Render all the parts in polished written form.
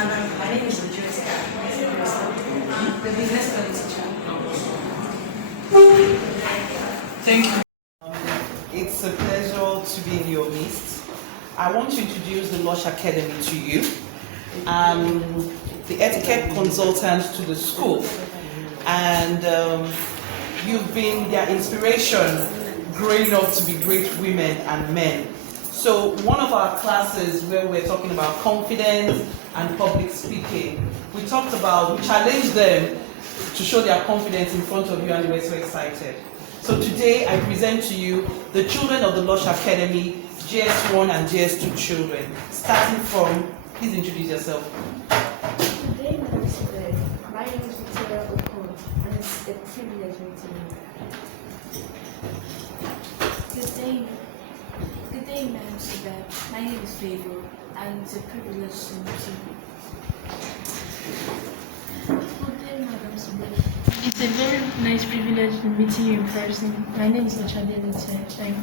And my name is Jessica, the business study teacher. Thank you. It's a pleasure to be in your midst. I want to introduce the Lush Academy to you. The etiquette consultant to the school, and you've been their inspiration growing up to be great women and men. So one of our classes where we're talking about confidence and public speaking, we challenged them to show their confidence in front of you, and they were so excited. So today I present to you the children of the Lush Academy, GS1 and GS2 children. Starting from, please introduce yourself. Good day, Madam Supervisor. My name is Victoria Okon, and it's a privilege meeting you. Good day, Madam Supervisor. My name is Favour, and it's a privilege to meet you. Good day, Madam Supervisor. It's a very nice privilege to meet you in person. My name is Ochadele. Thank you.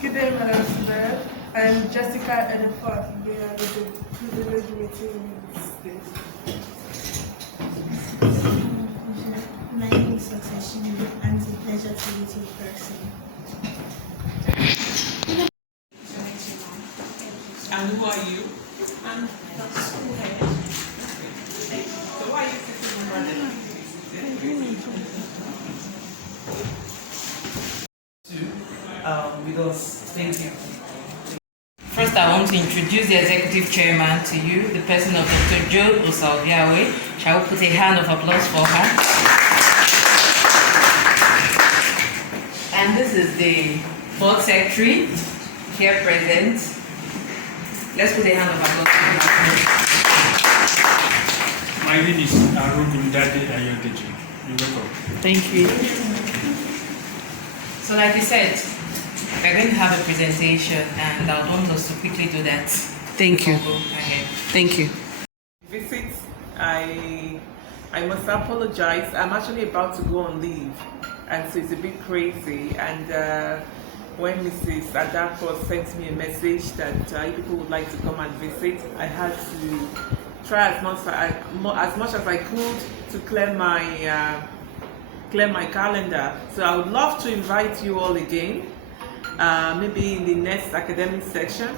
Good day, Madam Supervisor. I'm Jessica Edefa. It's a privilege meeting you today. My name is Succession, and it's a pleasure to meet you in person. And who are you? I'm the school head. So why are you sitting over there? With us. Thank you. First, I want to introduce the executive chairman to you, the person of Dr. Jo Osalviawe. Shall we put a hand of applause for her? And this is the board secretary here present. Let's put a hand of applause for her. My name is Arugundade Ayodeji. You're welcome. Thank you. So like you said, we're going to have a presentation, and I want us to quickly do that. Thank you. Go ahead. Thank you. Visit, I must apologize. I'm actually about to go on leave, and so it's a bit crazy. And when Mrs. Adako sent me a message that people would like to come and visit, I had to try as much as I could to clear my calendar. So I would love to invite you all again, maybe in the next academic section,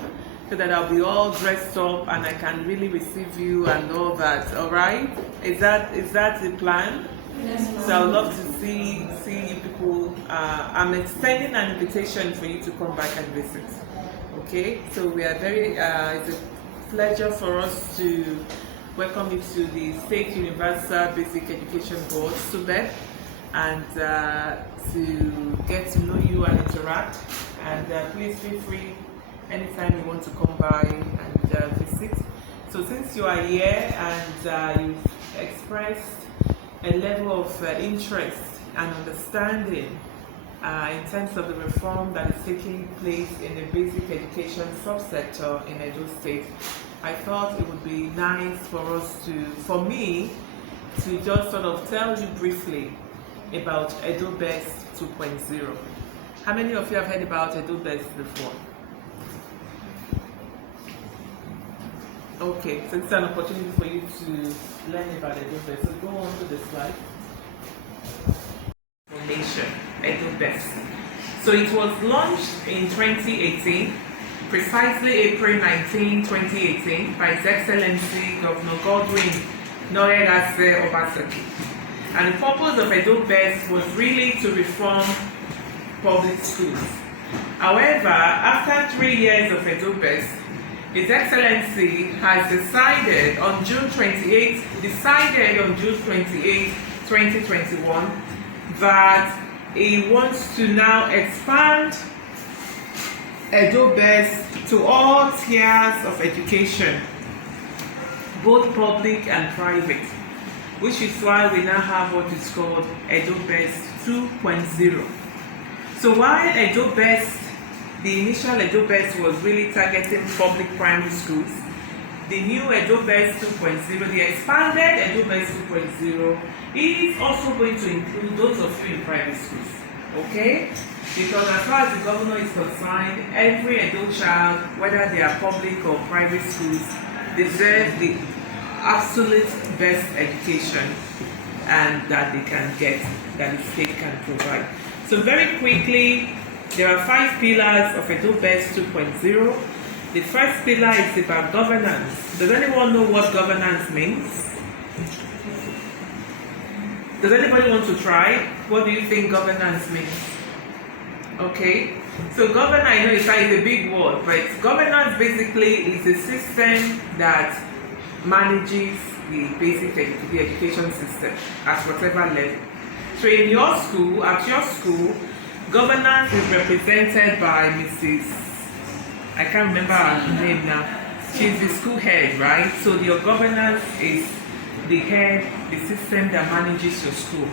so that I'll be all dressed up and I can really receive you and all that. All right? Is that the plan? Yes, So I would love to see you people. I'm extending an invitation for you to come back and visit. Okay? So we are very. It's a pleasure for us to welcome you to the State Universal Basic Education Board, SUBEB, and to get to know you and interact. And please feel free anytime you want to come by and visit. So since you are here and you've expressed a level of interest and understanding in terms of the reform that is taking place in the basic education subsector in Edo State, I thought it would be nice for me to just sort of tell you briefly about EdoBest 2.0. How many of you have heard about EdoBest before? Okay, so it's an opportunity for you to learn about EdoBest. So go on to the slide. Foundation, EdoBest. So it was launched in 2018, precisely April 19, 2018, by His Excellency Governor Godwin Noregase Obaseki. And the purpose of EdoBest was really to reform public schools. However, after 3 years of EdoBest, His Excellency has decided on June 28, 2021, that he wants to now expand EdoBest to all tiers of education, both public and private, which is why we now have what is called EdoBest 2.0. So while EdoBest, the initial EdoBest was really targeting public primary schools, the new EdoBest 2.0, the expanded EdoBest 2.0, is also going to include those of you in private schools. Okay? Because as far as the governor is concerned, every adult child, whether they are public or private schools, deserve the absolute best education and that they can get, that the state can provide. So very quickly, there are 5 pillars of Edo Best 2.0. The first pillar is about governance. Does anyone know what governance means? Does anybody want to try? What do you think governance means? Okay, so governance, I know it's a big word, but governance basically is a system that manages the basic the education system at whatever level. So in your school, at your school, governance is represented by Mrs. I can't remember her name now. She's the school head, right? So your governance is the head, the system that manages your school.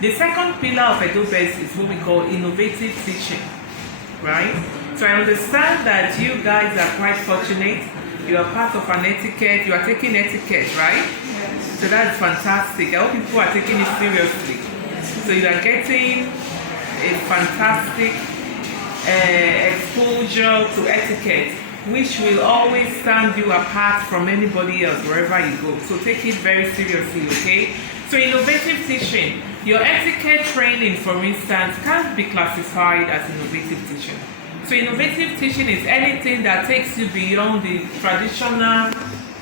The second pillar of Edo Best is what we call innovative teaching, right? So I understand that you guys are quite fortunate. You are part of an etiquette. You are taking etiquette, right? Yes. So that's fantastic. I hope people are taking it seriously. So you are getting a fantastic exposure to etiquette, which will always stand you apart from anybody else wherever you go. So take it very seriously, okay? So innovative teaching. Your etiquette training, for instance, can't be classified as innovative teaching. So innovative teaching is anything that takes you beyond the traditional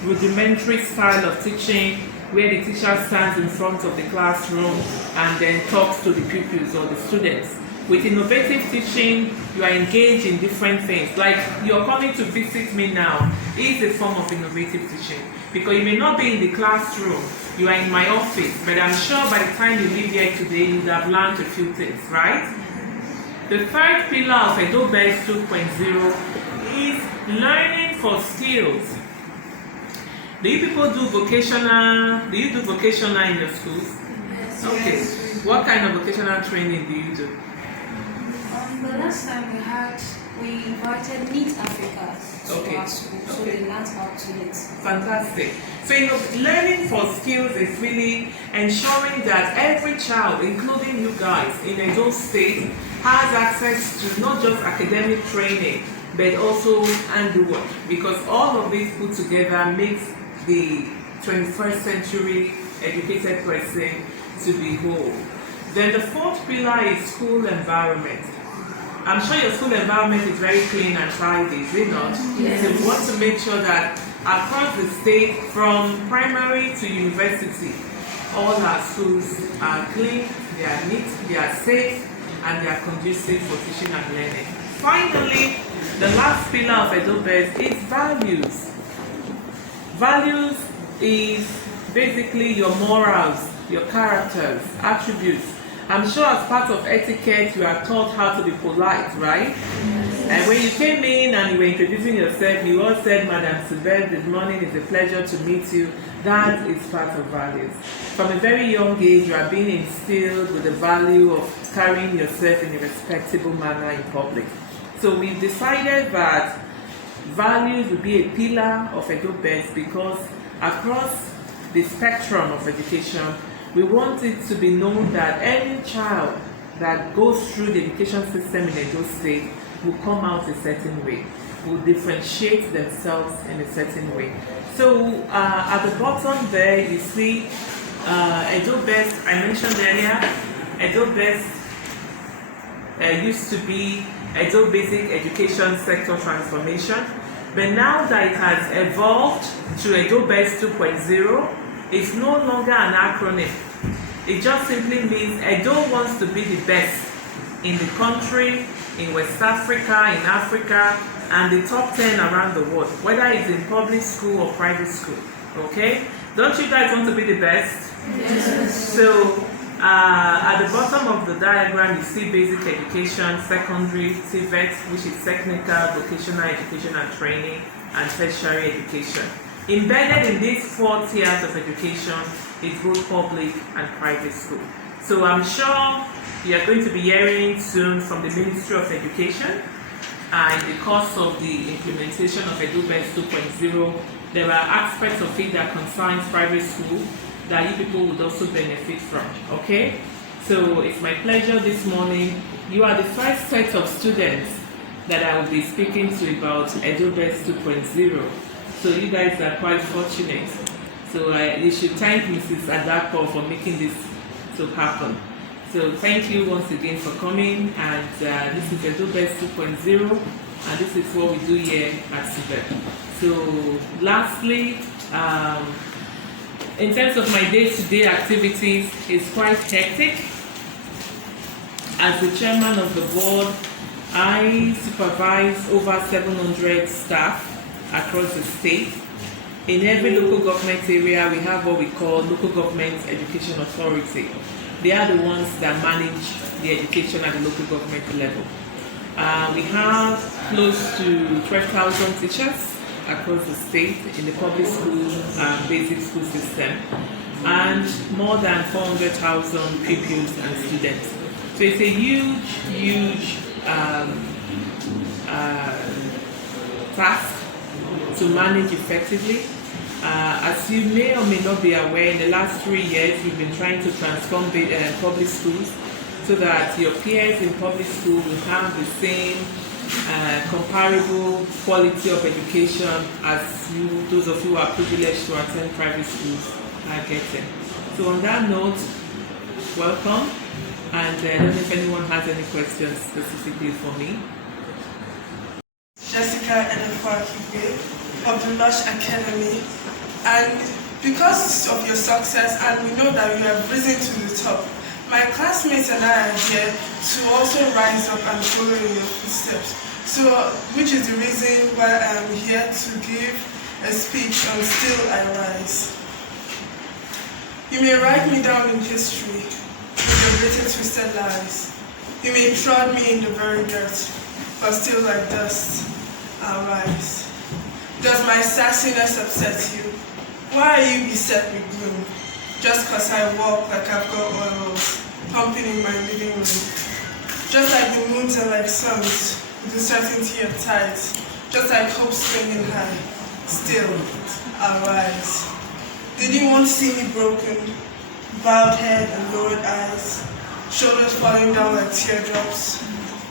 rudimentary style of teaching, where the teacher stands in front of the classroom and then talks to the pupils or the students. With innovative teaching, you are engaged in different things. Like you're coming to visit me now is a form of innovative teaching. Because you may not be in the classroom, you are in my office, but I'm sure by the time you leave here today, you would have learned a few things, right? The third pillar of Edo Best 2.0 is learning for skills. Do you people do vocational? Do you do vocational in your schools? Yes. Okay. Yes. What kind of vocational training do you do? The last time we invited Meet Africa to Okay. our school, so Okay. they learned how to knit. Fantastic. So learning for skills is really ensuring that every child, including you guys in Edo State, has access to not just academic training, but also handwork, because all of this put together makes the 21st century educated person to be whole. Then the fourth pillar is school environment. I'm sure your school environment is very clean and tidy, is it not? Yes. So we want to make sure that across the state, from primary to university, all our schools are clean, they are neat, they are safe, and they are conducive for teaching and learning. Finally, the last pillar of Edo Best is values. Values is basically your morals, your characters, attributes. I'm sure as part of etiquette, you are taught how to be polite, right? And when you came in and you were introducing yourself, you all said, Madam Sibel, good morning, it's a pleasure to meet you. That is part of values. From a very young age, you are being instilled with the value of carrying yourself in a respectable manner in public. So we've decided that values will be a pillar of Edo Best because across the spectrum of education, we want it to be known that any child that goes through the education system in Edo State will come out a certain way, will differentiate themselves in a certain way. So at the bottom there, you see Edo Best, I mentioned earlier, Edo Best used to be Edo Basic Education Sector Transformation, but now that it has evolved to Edo Best 2.0, it's no longer an acronym. It just simply means Edo wants to be the best in the country, in West Africa, in Africa, and the top 10 around the world, whether it's in public school or private school. Okay? Don't you guys want to be the best? Yes. So at the bottom of the diagram, you see basic education, secondary, TVET, which is technical, vocational education and training, and tertiary education. Embedded in these 4 tiers of education is both public and private school. So I'm sure you are going to be hearing soon from the Ministry of Education in the course of the implementation of Edo Best 2.0. There are aspects of it that concerns private school that you people would also benefit from, okay? So it's my pleasure this morning. You are the first set of students that I will be speaking to about EduBest 2.0. So you guys are quite fortunate. So you should thank Mrs. Adapo for making this to happen. So thank you once again for coming, and this is EduBest 2.0, and this is what we do here at CBEP. So lastly, in terms of my day-to-day activities, it's quite hectic. As the chairman of the board, I supervise over 700 staff across the state. In every local government area, we have what we call Local Government Education Authority. They are the ones that manage the education at the local government level. We have close to 12,000 teachers across the state in the public school and basic school system, and more than 400,000 pupils and students. So it's a huge task to manage effectively. As you may or may not be aware, in the last 3 years, we've been trying to transform public schools so that your peers in public school will have the same comparable quality of education as those of you who are privileged to attend private schools are getting. So on that note, welcome, and I don't know if anyone has any questions specifically for me. Jessica Edefuakibe of the Lush Academy, and because of your success, and we know that you have risen to the top, my classmates and I are here to also rise up and follow in your footsteps. So, which is the reason why I am here to give a speech on Still I Rise. You may write me down in history with your bitter twisted lies. You may trod me in the very dirt, but still like dust I'll rise. Does my sassiness upset you? Why are you beset with gloom? Just cause I walk like I've got oils pumping in my living room. Just like the moons are like suns, with the certainty of tides. Just like hope springing high, still I'll rise. Did you once see me broken, bowed head and lowered eyes, shoulders falling down like teardrops,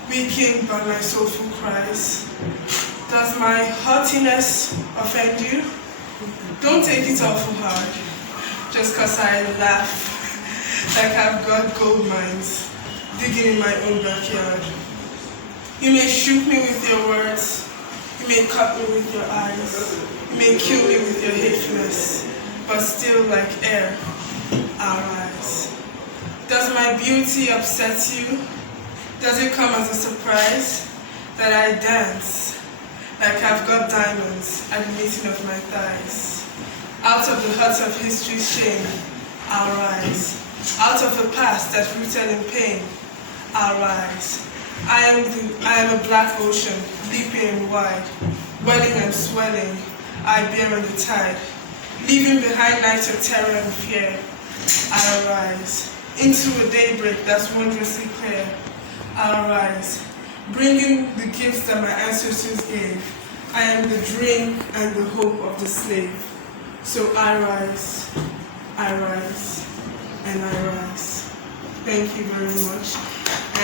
weakened by my soulful cries? Does my haughtiness offend you? Don't take it awful hard, just cause I laugh like I've got gold mines digging in my own backyard. You may shoot me with your words, you may cut me with your eyes, you may kill me with your hatefulness, but still like air, I'll rise. Does my beauty upset you? Does it come as a surprise that I dance like I've got diamonds at the meeting of my thighs? Out of the huts of history's shame, I'll rise. Out of a past that's rooted in pain, I'll rise. I am a black ocean, leaping and wide, welling and swelling, I bear on the tide. Leaving behind nights of terror and fear, I'll rise. Into a daybreak that's wondrously clear, I'll rise. Bringing the gifts that my ancestors gave. I am the dream and the hope of the slave. So I rise, and I rise. Thank you very much.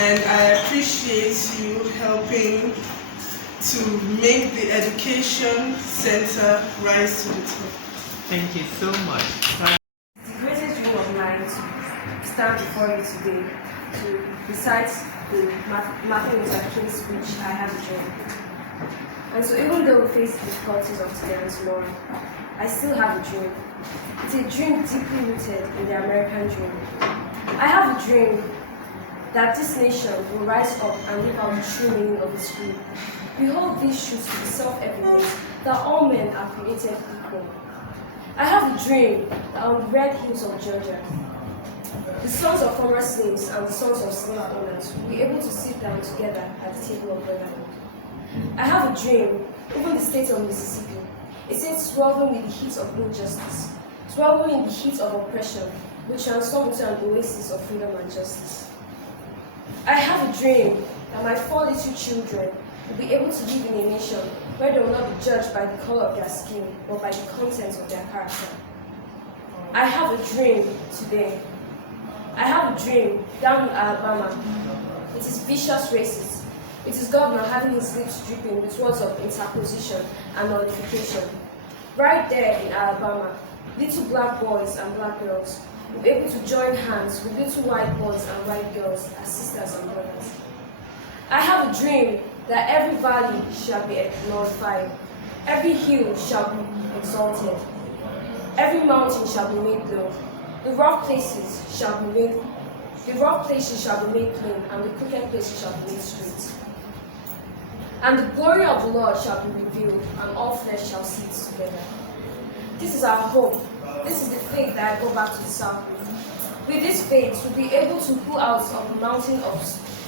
And I appreciate you helping to make the Education Center rise to the top. Thank you so much. The greatest dream of mine to stand before you today, to recite the mathematics which I have a dream. And so even though we face the difficulties of today and tomorrow, I still have a dream. It's a dream deeply rooted in the American dream. I have a dream that this nation will rise up and live out the true meaning of its creed. We hold these truths to be self-evident, that all men are created equal. I have a dream that on the red hills of Georgia, the sons of former slaves and the sons of slave owners will be able to sit down together at the table of brotherhood. I have a dream, even the state of Mississippi, it is swelling with the heat of injustice, swelling in the heat of oppression, will transform into an oasis of freedom and justice. I have a dream that my 4 little children will be able to live in a nation where they will not be judged by the color of their skin, but by the contents of their character. I have a dream today I have a dream down in Alabama. It is vicious races. It is governor having his lips dripping with words of interposition and nullification. Right there in Alabama, little black boys and black girls will be able to join hands with little white boys and white girls as sisters and brothers. I have a dream that every valley shall be glorified, every hill shall be exalted, every mountain shall be made low, the rough places shall be made plain, and the crooked places shall be made straight. And the glory of the Lord shall be revealed, and all flesh shall see it together. This is our hope. This is the faith that I go back to the south with. With this faith, we'll be able to pull out of the mountain of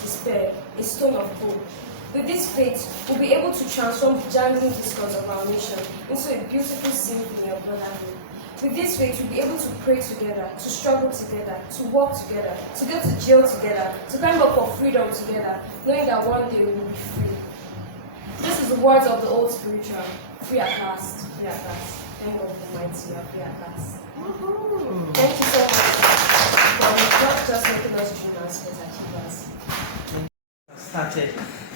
despair a stone of hope. With this faith, we'll be able to transform the jangling discords of our nation into a beautiful symphony of brotherhood. With this faith, we'll be able to pray together, to struggle together, to walk together, to go to jail together, to climb up for freedom together, knowing that one day we will be free. This is the words of the old spiritual. Free at last, free at last. Thank God Almighty, we are free at last. Thank you so much for not just making us dreamers, but achievers. Started,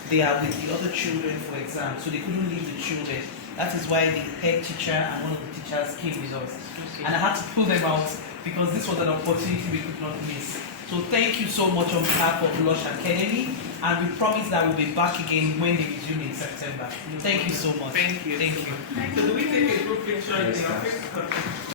they are with the other children for exams, so they couldn't leave the children. That is why the head teacher and one of the teachers came with us. And I had to pull them out because this was an opportunity we could not miss. So thank you so much on behalf of Lush Academy, and we promise that we'll be back again when they resume in September. Thank you so much. Thank you. Thank you. So do we take a group picture in the office?